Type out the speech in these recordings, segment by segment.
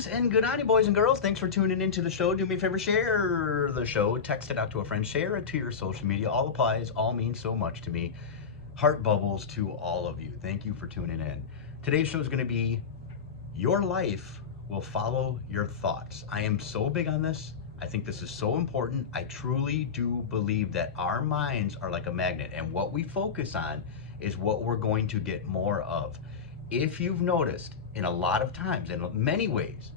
cheers and good on you, boys and girls. Thanks for tuning into the show. Do me a favor, share the show, text it out to a friend, share it to your social media. All applies, all means so much to me. Heart bubbles to all of you. Thank you for tuning in. Today's show is going to be Your Life Will Follow Your Thoughts. I am so big on this. I think this is so important. I truly do believe that our minds are like a magnet, and what we focus on is what we're going to get more of. If you've noticed, in a lot of times, in many ways,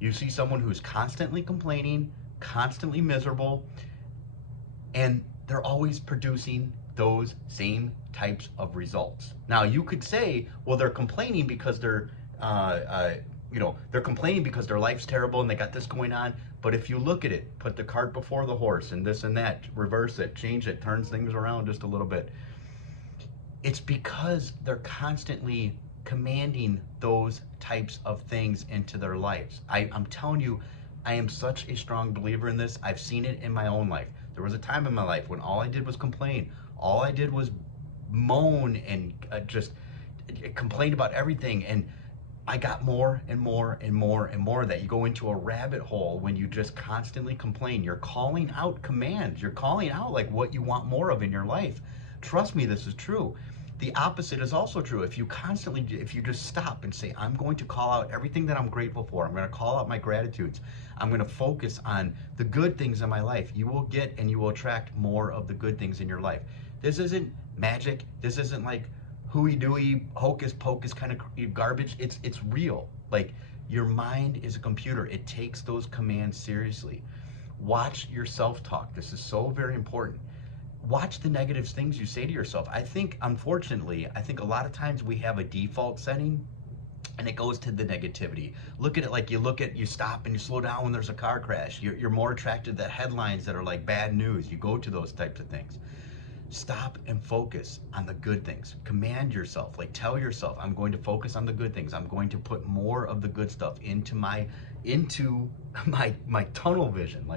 you see someone who's constantly complaining, constantly miserable, and they're always producing those same types of results. Now, you could say, well, they're complaining because they're complaining because their life's terrible and they got this going on. But if you look at it, put the cart before the horse and this and that, reverse it, change it, turns things around just a little bit. It's because they're constantly commanding those types of things into their lives. I'm telling you, I am such a strong believer in this. I've seen it in my own life. There was a time in my life when all I did was complain. All I did was moan and just complain about everything. And I got more and more and more and more of that. You go into a rabbit hole when you just constantly complain. You're calling out commands. You're calling out like what you want more of in your life. Trust me, this is true. The opposite is also true. If you just stop and say, I'm going to call out everything that I'm grateful for. I'm going to call out my gratitudes. I'm going to focus on the good things in my life. You will get and you will attract more of the good things in your life. This isn't magic. This isn't like hooey-dooey, hocus-pocus kind of garbage. It's real. Like, your mind is a computer. It takes those commands seriously. Watch your self-talk. This is so very important. Watch the negative things you say to yourself. Unfortunately, I think a lot of times we have a default setting and it goes to the negativity. Look at it like you stop and you slow down when there's a car crash. You're more attracted to headlines that are like bad news. You go to those types of things. Stop and focus on the good things. Command yourself, like tell yourself, I'm going to focus on the good things. I'm going to put more of the good stuff into my tunnel vision.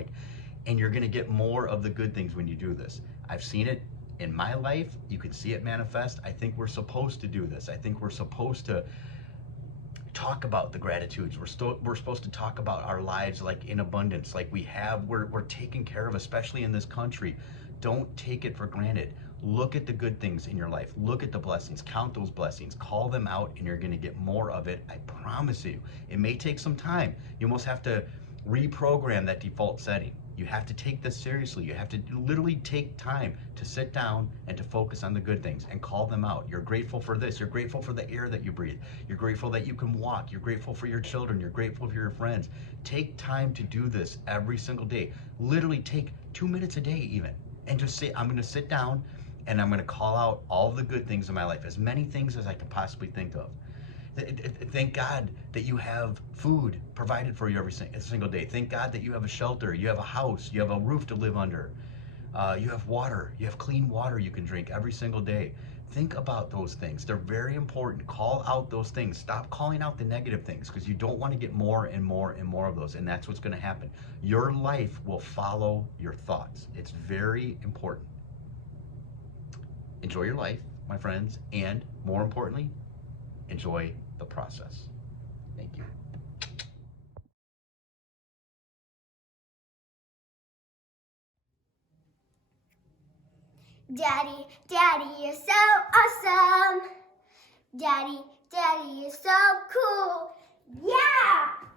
And you're going to get more of the good things when you do this. I've seen it in my life. You can see it manifest. I think we're supposed to do this. I think we're supposed to talk about the gratitudes. We're supposed to talk about our lives like in abundance, like we're taken care of, especially in this country. Don't take it for granted. Look at the good things in your life. Look at the blessings. Count those blessings. Call them out, and you're going to get more of it. I promise you. It may take some time. You almost have to reprogram that default setting. You have to take this seriously. You have to literally take time to sit down and to focus on the good things and call them out. You're grateful for this. You're grateful for the air that you breathe. You're grateful that you can walk. You're grateful for your children. You're grateful for your friends. Take time to do this every single day. Literally take 2 minutes a day even. And just say, I'm going to sit down and I'm going to call out all the good things in my life, as many things as I can possibly think of. Thank God that you have food provided for you every single day. Thank God that you have a shelter, you have a house, you have a roof to live under. You have water, you have clean water you can drink every single day. Think about those things. They're very important. Call out those things. Stop calling out the negative things, because you don't want to get more and more and more of those. And that's what's going to happen. Your life will follow your thoughts. It's very important. Enjoy your life, my friends, and more importantly, enjoy the process. Thank you. Daddy, Daddy, you're so awesome. Daddy, Daddy, you're so cool. Yeah!